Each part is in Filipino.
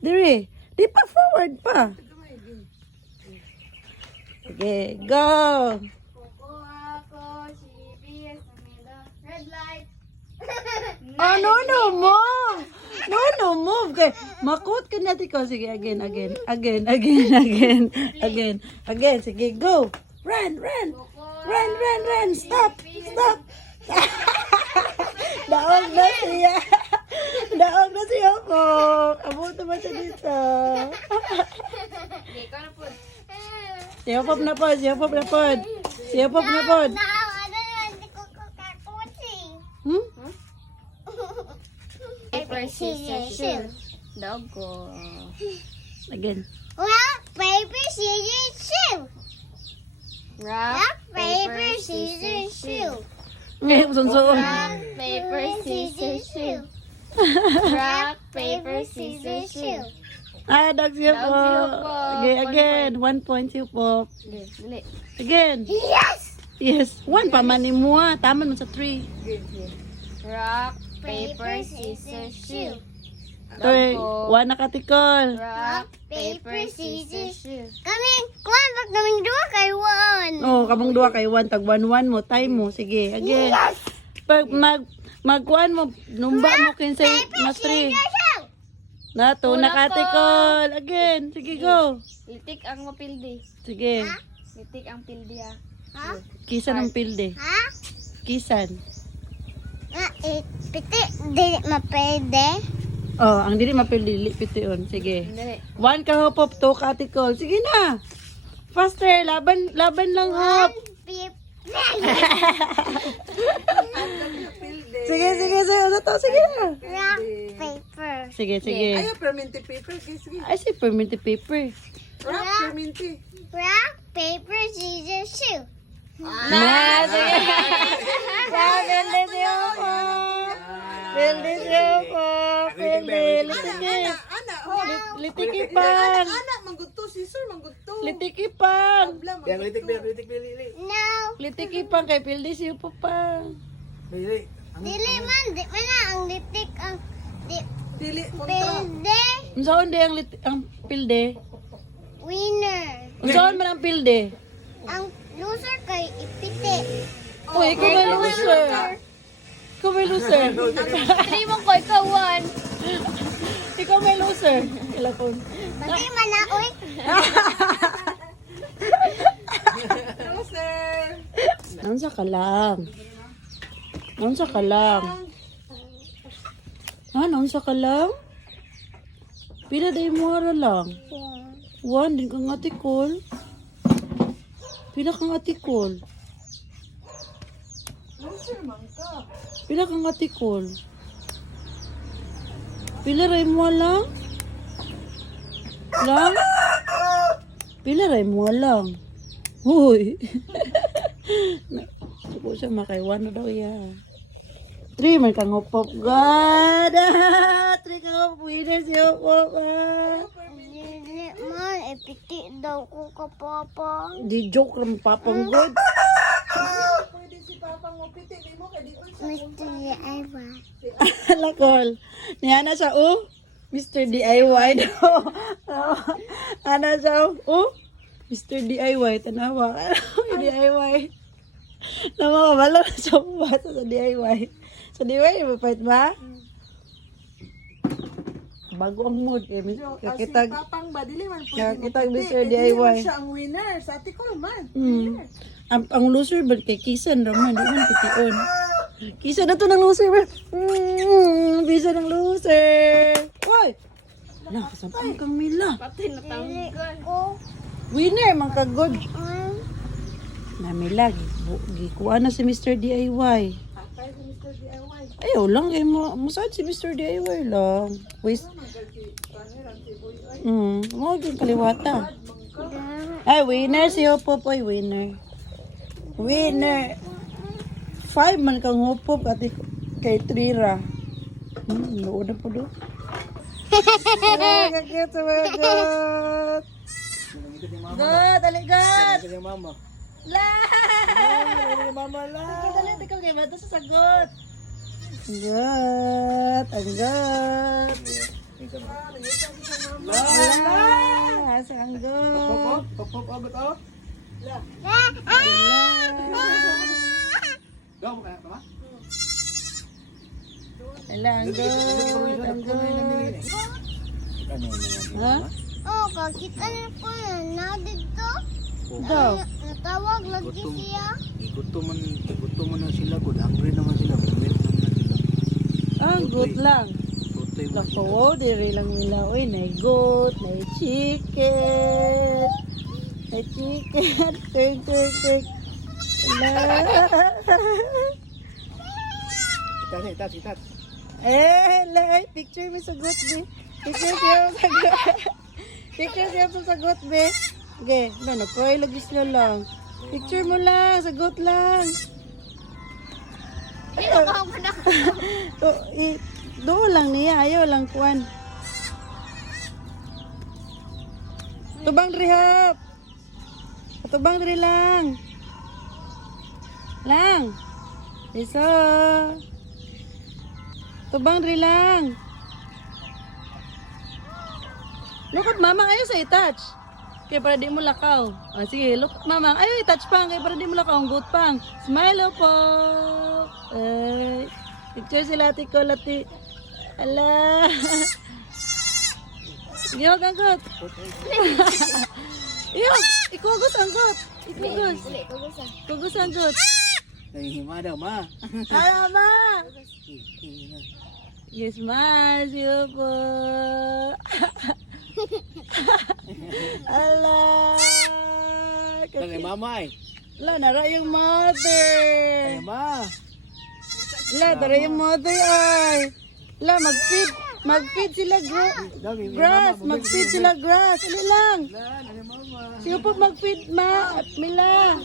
Dire. Di pa forward pa. Okay, go. Kukuha ko si BS na mila. Red light. Oh, no, move. No, move. Okay. Makot ka natin ko. Sige, again. Sige, go. Run. Stop. Daog na siya. Po. Abuto ba siya dito? Okay, ikaw na po. Siyopop na po. Hmm? Paper, scissors, shoes. Dog ko. Again. Rock, paper, scissors, shoe. Rock, Paper, scissors, shoe. Ngayon, sunsoon. Rock, paper, scissors, shoe. Rock, paper, scissors, shoe. Ah, dog siya po. Dog siya po. Okay, again. 1 point siya po. Dali. Again. Yes. 1 pa man mo. Tama mo sa 3. Rock, paper, scissors, shoe. Okay, 1 nakatikol. Rock, paper, scissors, shoe. Kaming, kuwan, pag kaming dua kay one. Oh, kamong duha kay 1 tag 1 mo, time mo. Sige, again. Pag magkuan mo, numba mo kinsay mas 3. Nato Una nakatikol. Again. Sige, go. Litik ang mapildi. Sige. Litik ang pildi ah. Ha? Kisan ang pilde. Ha? Kisan. Piti, di mapede. Oh, ang dili mapildi pitiyon. Sige. Dali. 1 ka hopop, 2 katikol. Sige na. Faster, laban lang hop. Sige. Ano to? Sige na. Rock, paper. Sige. Ayaw, perminti paper. Sige. Ay, si permanent paper. Rock, perminti. Rock, paper, scissors, shoe. Na, sige. Pilde siya po. Litiki. Ana, Litiki pang. ana, mangguto, sisor, mangguto. Litiki pang. Yang No. Litiki pang kay pilde siya po pang. Dili man, di man na ang lipstick ang Dili, kontra. pilde. Unsaon di ang pilde? Winner. Unsaon man ang pilde? Ang loser kay ipiti. Uy, ikaw may loser. Ikaw may loser. 3 mo ko, ikaw 1. Ikaw may loser. Kalapon. Bagay man na, uy. Hello, sir. Nansa ka lang. Nansa ka lang. Ha, nansa ka lang? Pila day mo hara lang? 1, din kang atikol. Pila kang atikol? Pila kang atikol? Pila ray mo lang? Lang? Pila ray mo lang? Huy. Suko siya makaiwan na daw ya. 3 man kang upop. God! 3 kang upop. Winner siya upop. Dili man, ipiti daw ko ka papa. Di joke lang papang good. Pwede si Papa mo piti, di mo kay di ko Mr. Eva. Lakol. Niya na siya, oh. Mr. DIY daw. Ana siya, oh. Mr. DIY, tanawa. DIY. Nama kabalo na siya bumasa sa DIY. Sa DIY, mapait ba? Bago ang mood. Eh, Si kakitag, Papang ba, dili man pwede kakitag magpiti. Mr. Eh, dili man DIY. siya ang winner. Sa atikol man. Ang loser ba kay Kisan raman, di man pitiun. Kisan na to ng loser ba? Kisan ng loser. Hoy! Nakasampang kang Mila. Pati na Dili tanggal. ko. Winner, man ka good. Na Mila, gikuha na si Mr. DIY. Kaya si Mr. DIY. Ayaw lang, eh, masad si Mr. DIY lang. Waste. Mga yung kaliwata. Ay, winner si Hopop. Ay, winner. Winner. 5 man kang Hopop at kay Trira. Noon na po do. Ay, kakit sa mga God. God, aligat. Lah! Mama lang. Dali, ikaw kay Bato sa sagot. Anggat. Ala, asa ang goat? Pop, agot oh. Daw mo kaya tama? Ala, ang goat, ang goat. Ano Ha? Oh, kakita na ko na dito. Daw. Natawag lagi siya. Gutom man na sila good. Hungry naman sila. Milk naman na sila. Ang goat lang. Tutay mo Lako, diri lang nila. Uy, na goat, na chicken. Na chicken. Turk. Ala. Itat. Ay, picture mo sa goat, be. Picture siya sa goat. Picture siya sa goat, be. Okay, nagpray lagi sila lang. Picture mo lang, sa goat lang. Doon lang niya, ayaw lang kuan. Tubang rihap. Tubang diri lang. Lang. Iso. Tubang diri lang. Look at mama, ayaw sa i-touch. Kaya para di mo lakaw. O sige, look at mama, ayaw i-touch pang. Kaya para di mo lakaw, ang goat pang. Smile po. Picture sila, tiko, lati. Ala. Giyog ang goat. Iyog, ikugos ang goat. Ikugos. Ikugos ang goat. Nahihima daw, ma. Ay, mama. Yes, ma. Siyo po. Ala. Kaya mama eh. La, nara yung mother. Kaya ma. La, nara yung mother ay. La, mag-feed sila grass. Mag-feed sila grass. Ano lang. Siyo po mag-feed, ma. At Mila.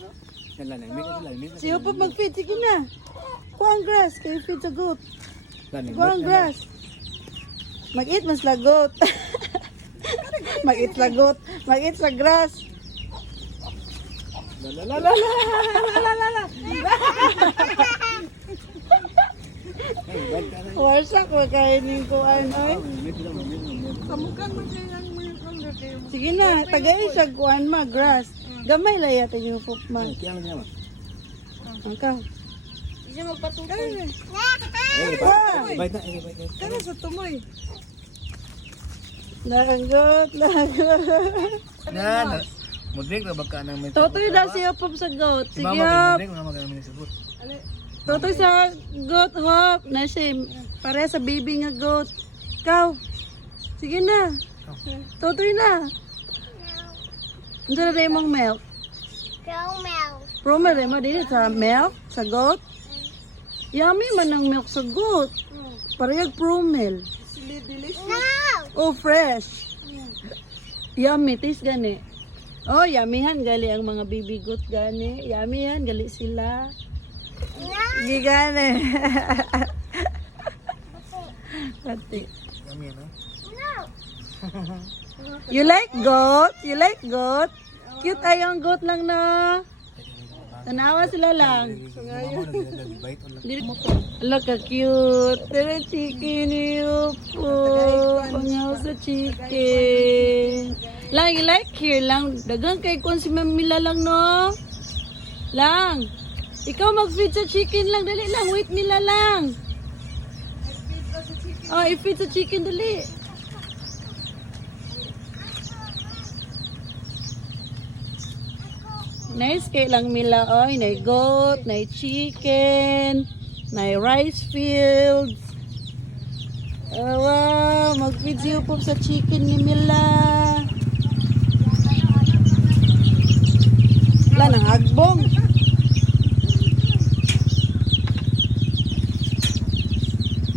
Siyo po mag-feed. Sige na. Kuha ang grass. Kayo feed sa goat. Kuha ang grass. Mag-eat mas lagot. Mag-eat lagot. Mag-eat sa grass. La. Warsak ko kainin ko ano. Kamukan mo siya yung mga kundo. Sige na, tagay siya kuan ma grass. Gamay la yata yung pup ma. Kaya lang niya ma. Angka. Siya magpatutoy. Bait na. Kaya sa tumoy. Lagot. Na. Mudrik na baka nang may. Totoy daw siya pup sa goat. Si Sige mama hop. kay mudrik na magamin sa food. Totoy sa goat hop. Na siya pare sa baby nga goat. Ikaw. Sige na. Totoy na. Ano na rin mong milk? Caramel. Promo rin mo din sa milk? Sa goat? Yummy man ang milk sa goat. Parehag promel. No! Oh, fresh. Yummy, taste gani. Oh, yummy han gali ang mga baby goat gani. Yummy han gali sila. Gi gani. Pati. Yummy na. You like goat? You like goat? Cute ay ang goat lang na. Tanawa sila lang. Bait on lang. Look ka cute. Tara chicken niyo po. Pangaw sa chicken. Lang, you like here lang. Dagang kay kung si Mamila lang no. Lang. Ikaw mag-feed sa chicken lang. Dali lang. Wait Mila lang. Oh, i-feed sa chicken dali. Nice kay lang Mila oy, na goat, na chicken, na rice fields. Wow, mag-feed siyo po sa chicken ni Mila. Wala nang agbong.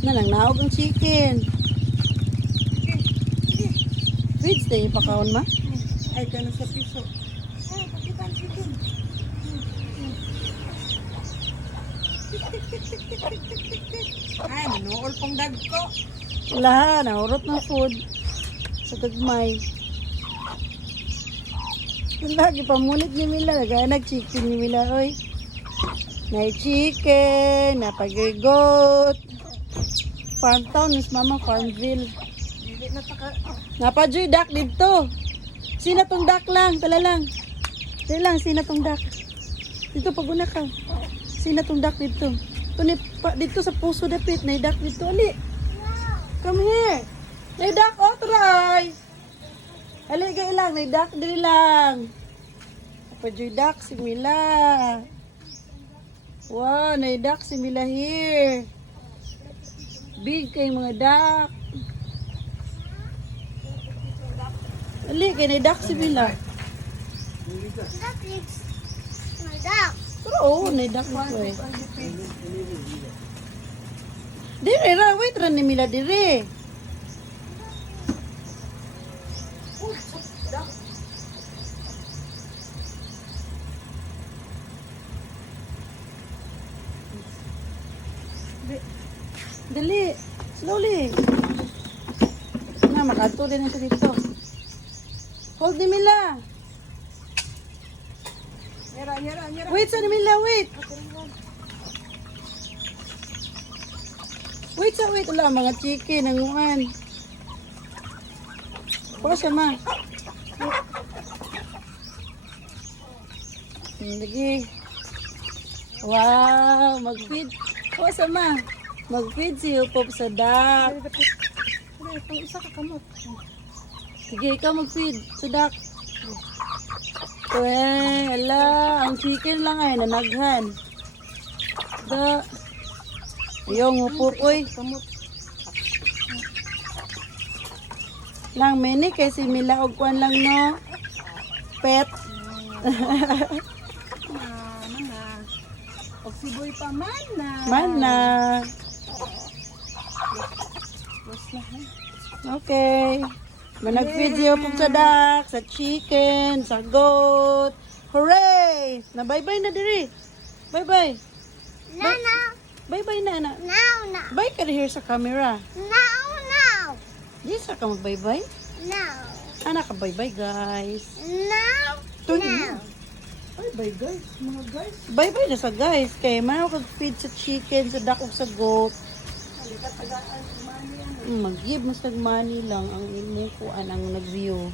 Na nang naog ang chicken. Feeds tayo pakaon ma. Ay, ka na sa piso. Ay, manuol pong dagko. Wala, nahurot na food sa tagmay. Lagi pamunit ni Mila, kaya nag-chicken ni Mila, oy. Na chicken, na pag-goat. Farm town, is mama, Farmville. Napadyoy dak dito. Sina tong dak lang, tala lang. Tala lang, sina tong dak. Dito pag una ka. Sina tong dak dito. Dito sa puso dapit, na dak dito. Ali. Come here. Na dak, oh, try. Ali, gay lang, na dak dili lang. Napadyoy dak si Mila. Wow, na dak si Mila here. Big kay mga dak. Ali, kay naidak si Mila. That is my dog. Pero oo, naidak mo ko eh. Dire ra, wait ra ni Mila dire. Dali, slowly. Na, makato din na siya dito. Hold ni Mila. Wait sa ni Mila, wait. Wait. Wala, mga chicken, nanguan. Paka siya, ma. Lagi. Wow, mag-feed. Paka siya, ma. Mag-feed si Upop sa duck. Sige, ikaw mag-feed sa duck. Ala, ang chicken lang ay nanaghan. Ayong Upop, oy. Lang mini kay si Mila og kuan lang no. Pet. O si Boy pa man na. Mana. Okay. Manag-video po sa duck, sa chicken, sa goat. Hooray! Na bye-bye na diri. Bye-bye. No, no. Bye-bye na na. No, no. Bye ka here sa camera. No, no. Di sa ka mag-bye-bye. No. Ana ka bye-bye guys. No. Tun- Bye guys, mga guys. Bye-bye na sa guys. Kay mao kag feed sa chicken, sa duck ug sa goat. Mag-give mo sa money lang ang imo kuan ang nag-view.